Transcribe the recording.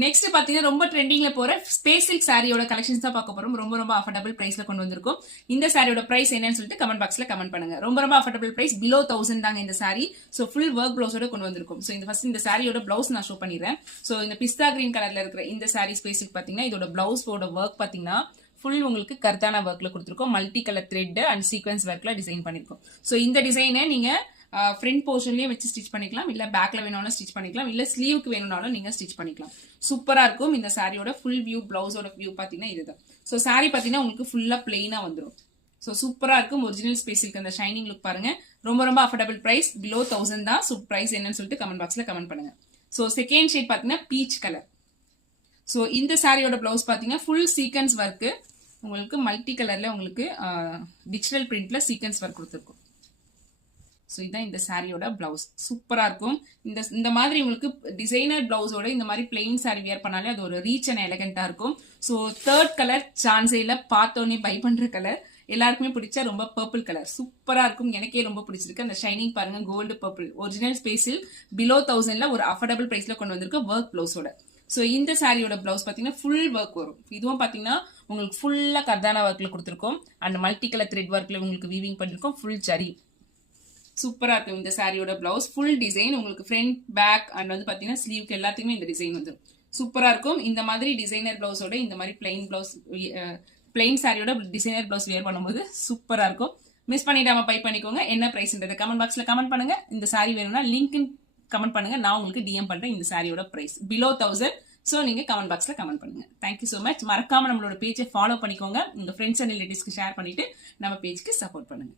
Next பாத்தீங்கன்னா ரொம்ப ட்ரெண்டிங்ல போற ஸ்பேஸ் சில்க் சாரியோட கலெக்ஷன்ஸ் தான் பார்க்க போறோம். ரொம்ப ரொம்ப அஃபோர்டபிள் பிரைஸ்ல கொண்டு வந்திருக்கும். இந்த சாரியோட பிரைஸ் என்னன்னு சொல்லிட்டு கமெண்ட் பாக்ஸ்ல கமெண்ட் பண்ணுங்க. ரொம்ப ரொம்ப அஃபோர்டபிள் பிரைஸ், பிலோ 1000 தாங்க இந்த சாரி. சோ ஃபுல் ஒர்க் பிளவுஸோட கொண்டு வந்திருக்கும். சோ இந்த ஃபர்ஸ்ட் இந்த சாரியோட பிளவுஸ் நான் ஷோ பண்ணிடுறேன். சோ இந்த பிஸ்தா கிரீன் கலர்ல இருக்கிற இந்த சாரி ஸ்பேஸ் சில்க் பாத்தீங்கன்னா இதோட பிளவுஸோட ஒர்க் பாத்தீங்கன்னா ஃபுல் உங்களுக்கு கர்தானா ஒர்க்ல கொடுத்துருக்கோம். Multi colour thread and sequence ஒர்க்ல டிசைன் பண்ணிருக்கோம். சோ இந்த டிசைனை நீங்க ஃப்ரண்ட் போர்ஷன்லயே வச்சு ஸ்டிச் பண்ணிக்கலாம், இல்ல பேக்ல வேணும்னாலும் ஸ்டிச் பண்ணிக்கலாம், இல்ல ஸ்லீவுக்கு வேணும்னாலும் நீங்க ஸ்டிச் பண்ணிக்கலாம். சூப்பரா இருக்கும். இந்த சாரியோட ஃபுல் வியூ, பிளவுஸோட வியூ பாத்தீங்கன்னா இதுதான். சோ சாரி பாத்தீங்கன்னா உங்களுக்கு ஃபுல்லா பிளெயினா வந்துடும். சோ சூப்பரா இருக்கும். ஒரிஜினல் ஸ்பேஸ் சில்க் அந்த ஷைனிங் லுக் பாருங்க. ரொம்ப ரொம்ப அஃபோர்டபிள் பிரைஸ், பிலோ 1000 தான். சோ பிரைஸ் என்னன்னு சொல்லிட்டு கமெண்ட் பாக்ஸ்ல கமெண்ட் பண்ணுங்க. சோ செகண்ட் ஷேட் பாத்தீங்கன்னா பீச் கலர். சோ இந்த சாரியோட பிளவுஸ் பாத்தீங்கன்னா ஃபுல் சீக்வன்ஸ் ஒர்க், உங்களுக்கு மல்டி கலர்ல உங்களுக்கு டிஜிட்டல் பிரிண்ட்ல சீக்வன்ஸ் ஒர்க் கொடுத்துருக்கும். ஸோ இதான் இந்த சாரியோட பிளவுஸ். சூப்பரா இருக்கும். இந்த மாதிரி உங்களுக்கு டிசைனர் பிளவுஸோட இந்த மாதிரி பிளெயின் சாரி வியர் பண்ணாலே அது ஒரு ரீச் அண்ட் எலகண்டா இருக்கும். ஸோ தேர்ட் கலர் சான்ஸே இல்ல, பார்த்தோன்னே பை பண்ற கலர், எல்லாருக்குமே பிடிச்ச ரொம்ப பர்பிள் கலர் சூப்பரா இருக்கும். எனக்கே ரொம்ப பிடிச்சிருக்கு. அந்த ஷைனிங் பாருங்க, கோல்டு பர்பிள். ஒரிஜினல் ஸ்பேஸில் பிலோ 1000ல ஒரு அஃபோர்டபிள் பிரைஸ்ல கொண்டு வந்திருக்கு ஒர்க் பிளவுஸோட. ஸோ இந்த சாரியோட பிளவுஸ் பாத்தீங்கன்னா ஃபுல் ஒர்க் வரும். இதுவும் பாத்தீங்கன்னா உங்களுக்கு ஃபுல்லா கர்தானா ஒர்க்ல கொடுத்துருக்கோம். அண்ட் மல்டி கலர் த்ரெட் ஒர்க்ல உங்களுக்கு வீவிங் பண்ணிருக்கோம். ஃபுல் ஜரி. சூப்பரா இருக்கும் இந்த சாரியோட பிளவுஸ். ஃபுல் டிசைன் உங்களுக்கு ஃப்ரண்ட் பேக் அண்ட் வந்து பாத்தீங்கன்னா ஸ்லீவ்க்கு எல்லாத்துக்குமே இந்த டிசைன் வந்துடும். சூப்பரா இருக்கும். இந்த மாதிரி டிசைனர் பிளவுஸோட இந்த மாதிரி பிளைன் பிளவுஸ், பிளைன் சாரியோட டிசைனர் பிளவுஸ் வியர் பண்ணும்போது சூப்பரா இருக்கும். மிஸ் பண்ணிடாம பை பண்ணிக்கோங்க. என்ன பிரைஸ்ன்றதை கமெண்ட் பாக்ஸ்ல கமெண்ட் பண்ணுங்க. இந்த சாரி வேணும்னா லிங்க் கமெண்ட் பண்ணுங்க, நான் உங்களுக்கு டிஎம் பண்றேன். இந்த சாரியோட பிரைஸ் பிலோ 1000. சோ நீங்க கமெண்ட் பாக்ஸ்ல கமெண்ட் பண்ணுங்க. Thank you so much. மறக்காம நம்மளோட பேஜை ஃபாலோ பண்ணிக்கோங்க. உங்க ஃப்ரெண்ட்ஸ் அண்ட் ரிலேட்டிவ்ஸ்க்கு ஷேர் பண்ணிட்டு நம்ம பேஜ்க்கு சப்போர்ட் பண்ணுங்க.